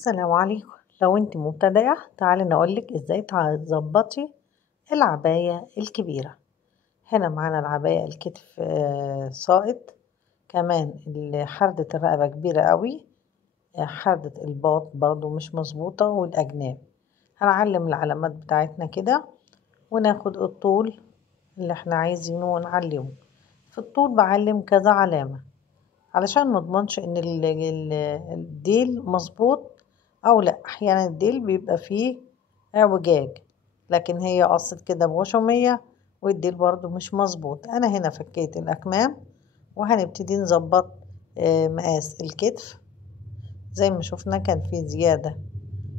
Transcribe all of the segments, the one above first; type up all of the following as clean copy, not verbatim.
السلام عليكم. لو انت مبتدئة تعالي نقولك ازاي تظبطي العباية الكبيرة. هنا معانا العباية الكتف ساقط، كمان حردة الرقبة كبيرة قوي، حردة الباط برضو مش مظبوطة، والأجناب. هنعلم العلامات بتاعتنا كده وناخد الطول اللي احنا عايزينه ونعلمه. في الطول بعلم كذا علامة علشان مضمنش ان الديل مظبوط او لا. احيانا الديل بيبقى فيه اعوجاج، لكن هي قصت كده بغشومية والديل برضو مش مظبوط. انا هنا فكيت الاكمام وهنبتدي نظبط مقاس الكتف. زي ما شفنا كان في زيادة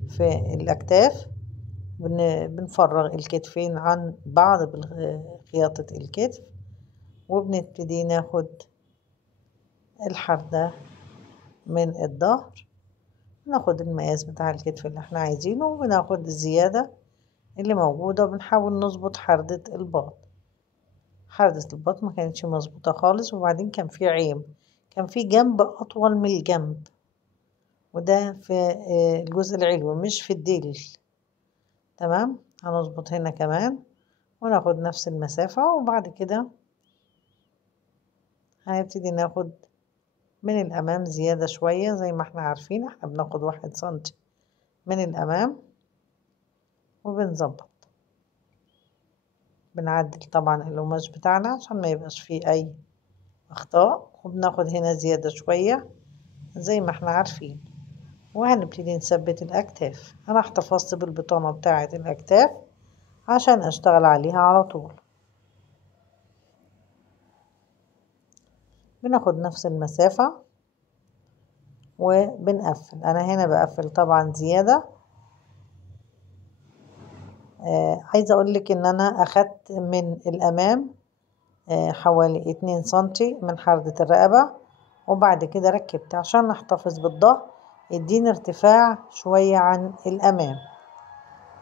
في الاكتاف، بنفرغ الكتفين عن بعض بخياطة الكتف، وبنبتدي ناخد الحردة من الظهر، ناخد المقاس بتاع الكتف اللي احنا عايزينه، وبناخد الزيادة اللي موجودة وبنحاول نظبط حردة الباط. حردة الباط ما كانتش مظبوطة خالص، وبعدين كان في عيب، كان في جنب أطول من الجنب، وده في الجزء العلوي مش في الديل. تمام، هنظبط هنا كمان وناخد نفس المسافة، وبعد كده هنبتدي ناخد من الأمام زيادة شوية. زي ما احنا عارفين احنا بناخد 1 سنتي من الأمام وبنظبط. بنعدل طبعا القماش بتاعنا عشان ما يبقاش فيه أي أخطاء، وبناخد هنا زيادة شوية زي ما احنا عارفين، وهنبتدي نثبت الأكتاف. أنا احتفظت بالبطانة بتاعة الأكتاف عشان أشتغل عليها على طول. بناخد نفس المسافة وبنقفل. أنا هنا بقفل طبعا زيادة. عايزة أقولك إن أنا أخدت من الأمام حوالي 2 سنتي من حردة الرقبة، وبعد كده ركبت عشان نحتفظ بالظهر يديني ارتفاع شوية عن الأمام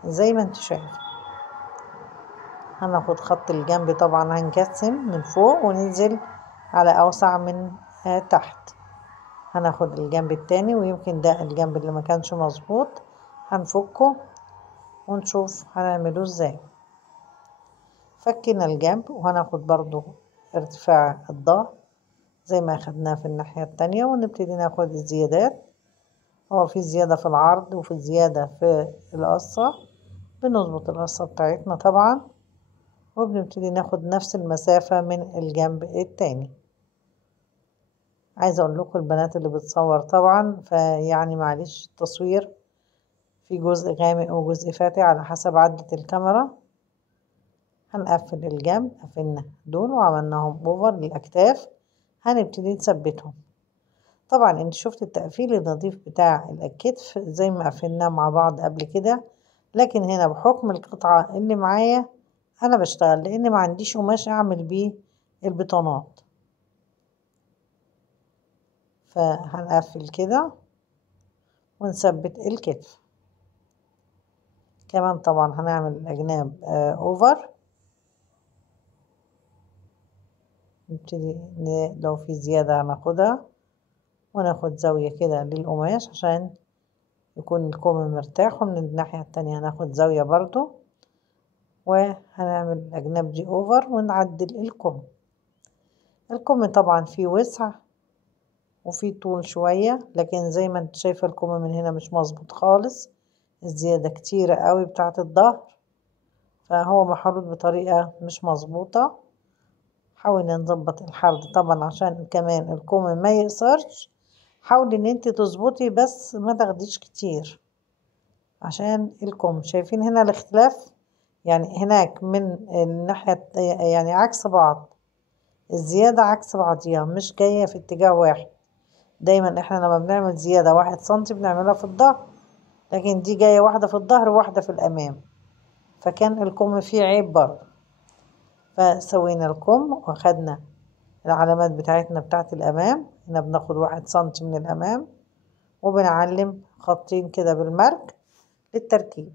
زي ما انت شايفة. هناخد خط الجنب طبعا، هنقسم من فوق وننزل على أوسع من تحت. هناخد الجنب التاني، ويمكن ده الجنب اللي ما كانش مظبوط هنفكه ونشوف هنعمله ازاي. فكنا الجنب وهناخد برضو ارتفاع الظهر زي ما أخدناه في الناحية التانية، ونبتدي ناخد الزيادات. هو في زيادة في العرض وفي زيادة في القصة، بنظبط القصة بتاعتنا طبعا، وبنبتدي ناخد نفس المسافة من الجنب التاني. عايزة أقول لكم البنات اللي بتصور طبعا فيعني معلش التصوير في جزء غامق وجزء فاتح على حسب عدة الكاميرا. هنقفل الجنب، قفلنا دول وعملناهم اوفر للأكتاف. هنبتدي نثبتهم. طبعا انت شفت التقفيل النظيف بتاع الكتف زي ما قفلناه مع بعض قبل كده، لكن هنا بحكم القطعة اللي معايا انا بشتغل لان ما عنديش قماش اعمل بيه البطانات، فهنقفل كده ونثبت الكتف. كمان طبعا هنعمل الاجناب اوفر. نبتدي لو في زيادة هناخدها، وناخد زاوية كده للقماش عشان يكون الكم مرتاح، ومن الناحية التانية هناخد زاوية برضو، وهنعمل الأجناب دي أوفر ونعدل الكم. الكم طبعا فيه وسع وفيه طول شوية، لكن زي ما انت شايفة الكم من هنا مش مظبوط خالص، الزيادة كتيرة قوي بتاعة الظهر، فهو محروط بطريقة مش مظبوطة. حاولي نظبط الحرد طبعا عشان كمان الكم ما يقصرش. حاولي ان انت تظبطي بس ما تاخديش كتير عشان الكم. شايفين هنا الاختلاف؟ يعني هناك من الناحية يعني عكس بعض، الزيادة عكس بعضيها مش جاية في اتجاه واحد. دايما احنا لما بنعمل زيادة 1 سنتي بنعملها في الظهر، لكن دي جاية واحدة في الظهر وواحدة في الأمام، فكان الكم فيه عيب برضه. فسوينا الكم واخدنا العلامات بتاعتنا بتاعت الأمام. هنا بناخد 1 سنتي من الأمام، وبنعلم خطين كده بالمرك للتركيب،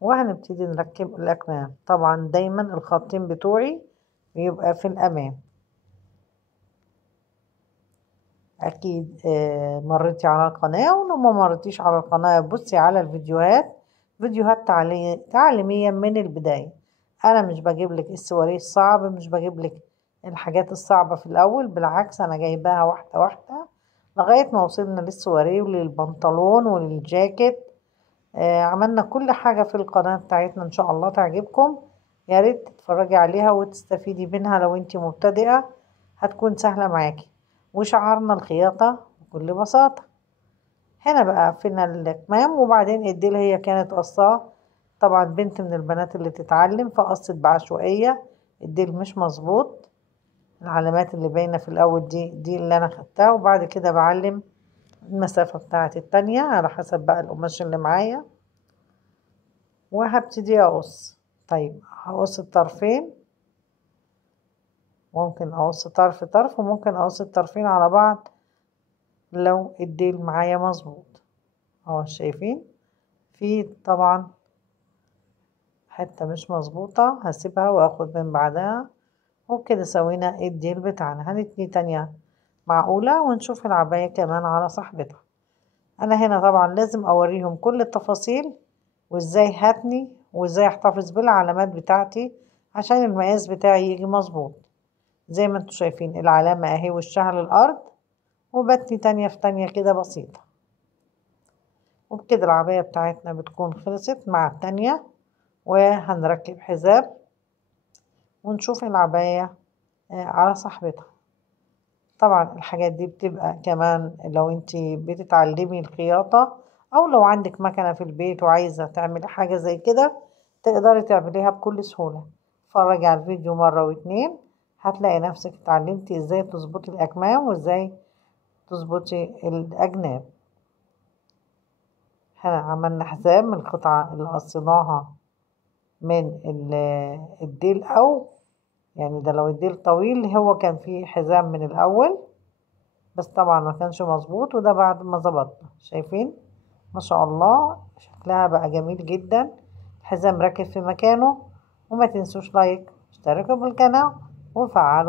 وهنبتدي نركب الأكمام. طبعا دايما الخطين بتوعي بيبقى في الأمام. أكيد مريتي على القناة، ولو ما مريتيش على القناة بصي على الفيديوهات، فيديوهات تعليمية من البداية. أنا مش بجيبلك السواريه الصعب، مش بجيبلك الحاجات الصعبة في الأول، بالعكس أنا جايباها واحدة واحدة لغاية ما وصلنا للسواريه وللبنطلون وللجاكيت. عملنا كل حاجة في القناة بتاعتنا، إن شاء الله تعجبكم. يا ريت تتفرجي عليها وتستفيدي منها لو انتي مبتدئة، هتكون سهلة معاكي. وشعرنا الخياطة بكل بساطة. هنا بقى قفلنا الكمام، وبعدين الديل هي كانت قصاه. طبعا بنت من البنات اللي تتعلم فقصت بعشوائية، الديل مش مظبوط. العلامات اللي باينة في الأول دي اللي أنا خدتها، وبعد كده بعلم المسافة بتاعت التانية على حسب بقى القماش اللي معايا، وهبتدي أقص. طيب هقص الطرفين، ممكن أقص طرف وممكن أقص الطرفين على بعض لو الديل معايا مظبوط. اهو شايفين في طبعا حتة مش مظبوطة، هسيبها واخد من بعدها. وبكده سوينا الديل بتاعنا. هنتني تانية معقولة ونشوف العباية كمان على صاحبتها. انا هنا طبعا لازم اوريهم كل التفاصيل، وازاي هتني وازاي احتفظ بالعلامات بتاعتي عشان المقاس بتاعي يجي مظبوط. زي ما انتوا شايفين العلامة اهي وشها للارض، وبتني تانية في تانية كده بسيطة. وبكده العباية بتاعتنا بتكون خلصت مع التانية، وهنركب حزام ونشوف العباية على صاحبتها. طبعا الحاجات دي بتبقى كمان لو انتي بتتعلمي الخياطة، او لو عندك مكنة في البيت وعايزة تعملي حاجة زي كده تقدري تعمليها بكل سهولة. اتفرجي على الفيديو مرة واتنين، هتلاقي نفسك اتعلمتي ازاي تظبطي الاكمام وازاي تظبطي الاجناب. هنا عملنا حزام القطعة اللي قصيناها من الديل، او يعني ده لو الديل طويل هو كان فيه حزام من الاول، بس طبعا ما كانش مظبوط، وده بعد ما ظبطنا. شايفين ما شاء الله شكلها بقى جميل جدا. الحزام راكب في مكانه. وما تنسوش لايك، اشتركوا بالقناة وفعلوا